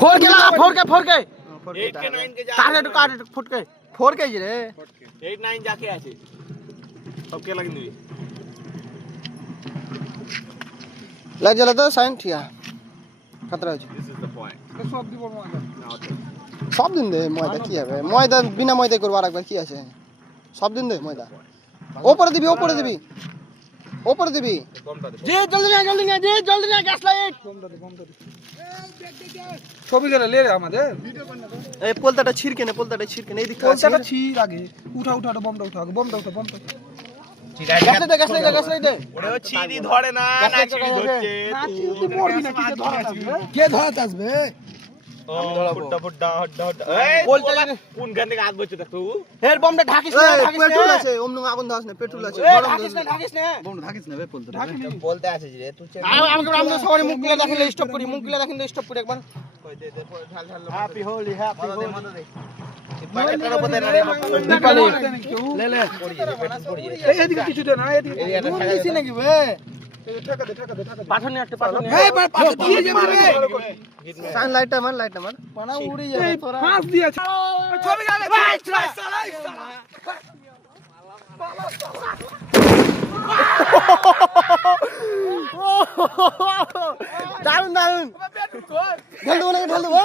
फोड़ के ला फोड़ के 8 के 9 के जा काट फोड़ के रे 8 9 जाके আছে সব কে লাগিয়ে দিবি লাগ জ্বালা তো সাইন ঠিয়া खतरा হচ্ছে দিস ইজ দ্য পয়েন্ট সব দিব ময়দা সব দিন দে ময়দা কি হবে ময়দা বিনা ময়দা করব আরেকবার কি আছে সব দিন দে ময়দা ওপরে দিবি জি জলদি না গ্যাস লাইট বমটা দে ছবি গেলে লে রে আমাদের এই পোলতাটা ছিড়কে নে এইদিকে কোনটা ছির আগে উঠা বমটা উঠা গ্যাস লাইট দে ওরে ছিড়ি ধরে না না ছিড়ি ধরছে তুই পড়বি না কি ধরা আসবে কে ধরাতে আসবে ফুটা এই বলতে কোন গান থেকে হাত বসে দেখো এর বমটা ঢাকিস না পেট্রোল আছে ওমনু আগুন দাস না পেট্রোল আছে গরম ঢাকিস না বমটা ঢাকিস না বে পোলতা বলতে আছে রে তুই আমরা সবাই মুখগুলো দেখিলে স্টপ করি একবার কই দে ঢাল হ্যাপি হোলি পাকেটার উপরে না লে এই এদিকে কিছু দে না এদিকে নুন দিছি নাকি বে ঠাকা দে পাথর নিয়ে এই পাথর দিয়ে যাবে রে সাইন লাইট আমার পানা উড়ে যাবে তোরা ফাঁস দিয়েছে ছবি গেলে দারুন ঢাল দেবো